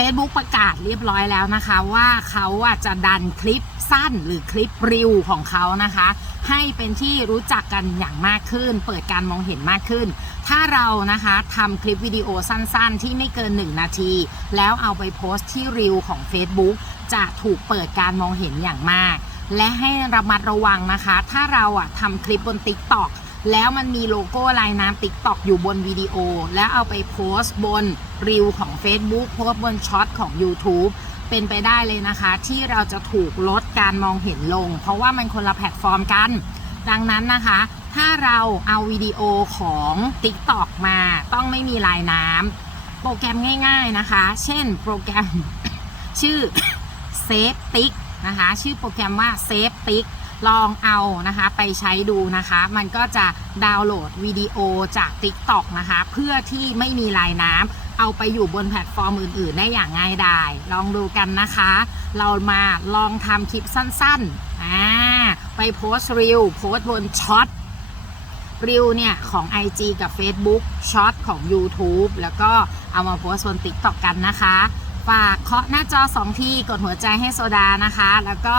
Facebook ประกาศเรียบร้อยแล้วนะคะ ว่าเขาอะจะดันคลิปสั้นหรือคลิปรีวของเขานะคะ ให้เป็นที่รู้จักกันอย่างมากขึ้น เปิดการมองเห็นมากขึ้น ถ้าเรานะคะทำคลิปวิดีโอสั้นๆ ที่ไม่เกิน 1 นาที แล้วเอาไปโพสต์ที่รีวของ Facebook จะถูกเปิดการมองเห็นอย่างมาก และให้ระมัดระวังนะคะ ถ้าเราอะทำคลิปบน TikTok แล้วมันมีโลโก้ลายน้ำ TikTok อยู่บนวิดีโอ แล้วเอาไปโพสต์บนรีวของ Facebook โพสต์บนช็อตของ YouTube เป็นไปได้เลยนะคะ ที่เราจะถูกลดการมองเห็นลง เพราะว่ามันคนละแพลตฟอร์มกัน ดังนั้นนะคะ ถ้าเราเอาวิดีโอของ TikTok มาต้องไม่มีลายน้ำโปรแกรมง่าย ๆนะคะ เช่นโปรแกรม ชื่อ Save t i c นะคะ ชื่อโปรแกรมว่า Save t i c ลองเอานะคะไปใช้ดูนะคะ มันก็จะดาวน์โหลดวิดีโอจาก TikTok นะคะ เพื่อที่ไม่มีลายน้ำเอาไปอยู่บนแพลตฟอร์มอื่น ๆ ได้อย่างง่ายดาย ลองดูกันนะคะ เรามาลองทำคลิปสั้นๆอ่าไปโพสต์รีวโพสต์บนช็อตรีวเนี่ย ของ IG กับ Facebook ช็อตของ YouTube แล้วก็เอามาโพสต์บน TikTok กันนะคะ ฝากเคาะหน้าจอ 2 ที กดหัวใจให้โซดานะคะ แล้วก็